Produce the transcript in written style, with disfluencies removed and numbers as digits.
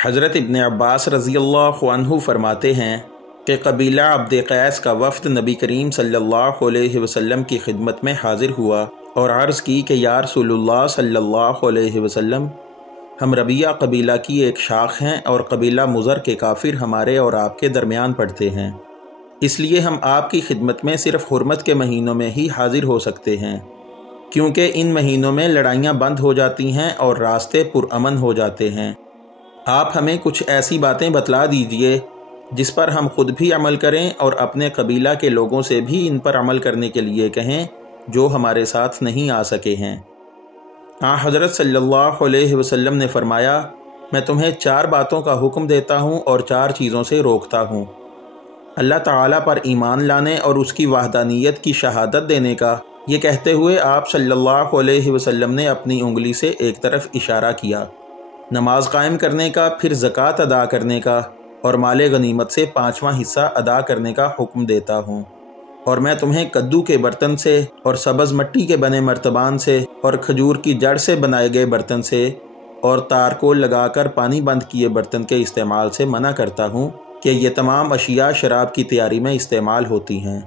حضرت ابن عباس رضی اللہ عنہ فرماتے ہیں کہ قبیلہ عبد قیس کا وفد نبی کریم صلی اللہ علیہ وسلم کی خدمت میں حاضر ہوا اور عرض کی کہ یا رسول اللہ صلی اللہ علیہ وسلم، ہم ربیہ قبیلہ کی ایک شاخ ہیں اور قبیلہ مضر کے کافر ہمارے اور آپ کے درمیان پڑتے ہیں، اس لیے ہم آپ کی خدمت میں صرف حرمت کے مہینوں میں ہی حاضر ہو سکتے ہیں، کیونکہ ان مہینوں میں لڑائیاں بند ہو جاتی ہیں اور راستے پرامن ہو جاتے ہیں۔ آپ ہمیں کچھ ایسی باتیں بتلا دیجئے جس پر ہم خود بھی عمل کریں اور اپنے قبیلہ کے لوگوں سے بھی ان پر عمل کرنے کے لیے کہیں جو ہمارے ساتھ نہیں آ سکے ہیں۔ حضرت صلی اللہ علیہ وسلم نے فرمایا، میں تمہیں 4 باتوں کا حکم دیتا ہوں اور 4 چیزوں سے روکتا ہوں۔ اللہ تعالیٰ پر ایمان لانے اور اس کی وحدانیت کی شہادت دینے کا۔ یہ کہتے ہوئے آپ صلی اللہ علیہ وسلم نے اپنی انگلی سے ایک طرف اشارہ کیا۔ نماز قائم کرنے کا، پھر زکوٰۃ ادا کرنے کا اور مال غنیمت سے 5واں حصہ ادا کرنے کا حکم دیتا ہوں، اور میں تمہیں کدو کے برتن سے اور سبز مٹی کے بنے مرتبان سے اور کھجور کی جڑ سے بنائے گئے برتن سے اور تارکول لگا کر پانی بند کیے برتن کے استعمال سے منع کرتا ہوں کہ یہ تمام اشیاء شراب کی تیاری میں استعمال ہوتی ہیں۔